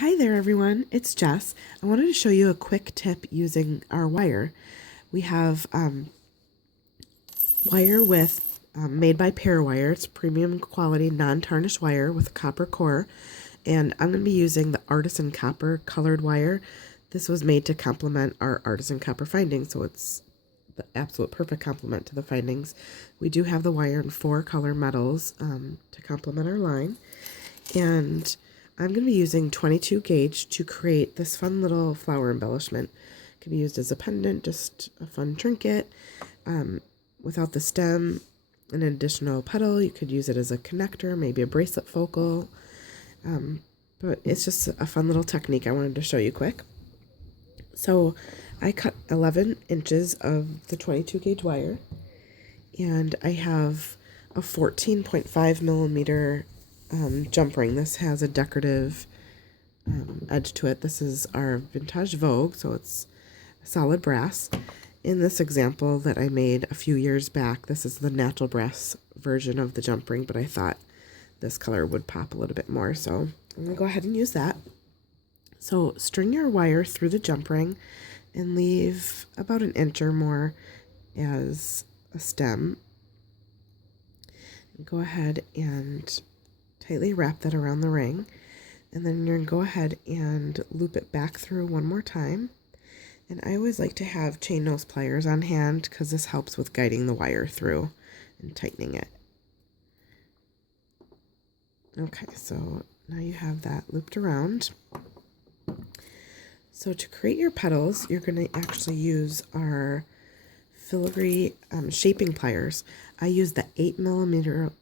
Hi there everyone, it's Jess. I wanted to show you a quick tip using our wire. We have wire made by Parawire. It's premium quality non-tarnished wire with a copper core, and I'm going to be using the Artisan Copper colored wire. This was made to complement our Artisan Copper findings, so it's the absolute perfect complement to the findings. We do have the wire in 4 color metals to complement our line, and I'm going to be using 22 gauge to create this fun little flower embellishment. It can be used as a pendant, just a fun trinket. Without the stem, an additional petal, you could use it as a connector, maybe a bracelet focal. But it's just a fun little technique I wanted to show you quick. So I cut 11 inches of the 22 gauge wire, and I have a 14.5 millimeter jump ring. This has a decorative edge to it. This is our Vintaj Vogue, so it's solid brass. In this example that I made a few years back, this is the natural brass version of the jump ring, but I thought this color would pop a little bit more, so I'm going to go ahead and use that. So string your wire through the jump ring and leave about an inch or more as a stem. Go ahead and tightly wrap that around the ring, and then you're going to go ahead and loop it back through one more time. And I always like to have chain nose pliers on hand because this helps with guiding the wire through and tightening it. Okay, so now you have that looped around. So to create your petals, you're going to actually use our filigree shaping pliers. I use the 8 millimeter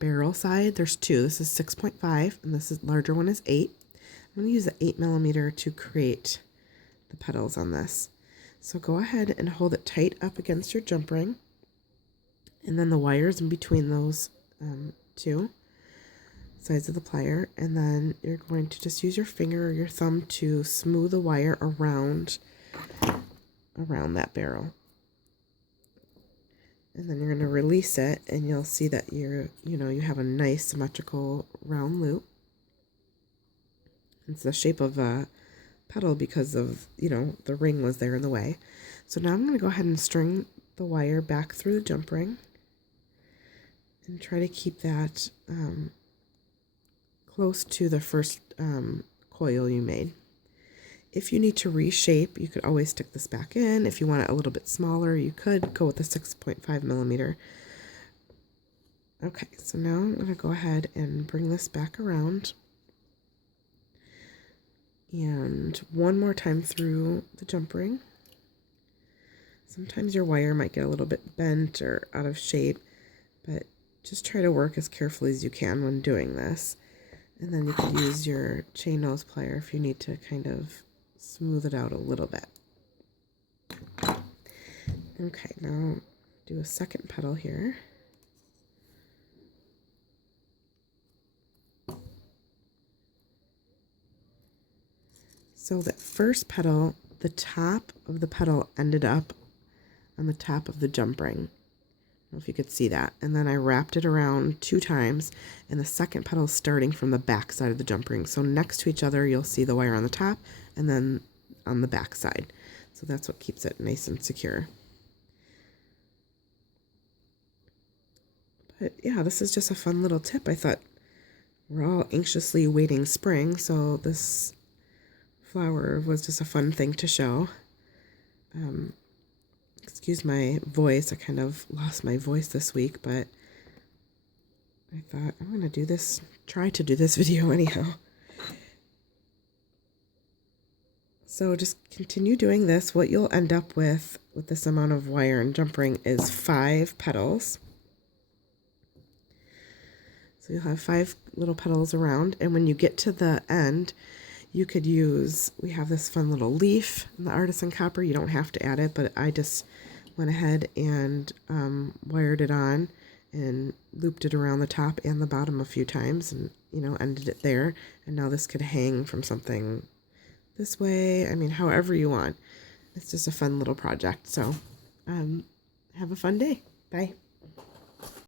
barrel side. There's 2. This is 6.5 and this is larger one is 8. I'm going to use the 8 millimeter to create the petals on this. So go ahead and hold it tight up against your jump ring, and then the wires in between those 2 sides of the plier, and then you're going to just use your finger or your thumb to smooth the wire around that barrel. And then you're going to release it, and you'll see that you have a nice symmetrical round loop. It's the shape of a petal because of, the ring was there in the way. So now I'm going to go ahead and string the wire back through the jump ring and try to keep that close to the first coil you made. If you need to reshape, you could always stick this back in. If you want it a little bit smaller, you could go with the 6.5 millimeter. Okay, so now I'm going to go ahead and bring this back around. And one more time through the jump ring. Sometimes your wire might get a little bit bent or out of shape, but just try to work as carefully as you can when doing this. And then you could use your chain nose plier if you need to kind of smooth it out a little bit. Okay, now do a second petal here. So that first petal, the top of the petal ended up on the top of the jump ring. I don't know if you could see that. And then I wrapped it around 2 times, and the second petal is starting from the back side of the jump ring. So next to each other, you'll see the wire on the top and then on the back side. So that's what keeps it nice and secure. But yeah, this is just a fun little tip. I thought we're all anxiously waiting spring, so this flower was just a fun thing to show. Excuse my voice, I kind of lost my voice this week, but I thought I'm going to try to do this video anyhow. So just continue doing this. What you'll end up with this amount of wire and jump ring is 5 petals. So you'll have 5 little petals around, and when you get to the end, you could use, we have this fun little leaf in the Artisan Copper. You don't have to add it, but I just went ahead and wired it on and looped it around the top and the bottom a few times, and ended it there. And now this could hang from something this way. I mean, however you want. It's just a fun little project. So have a fun day. Bye.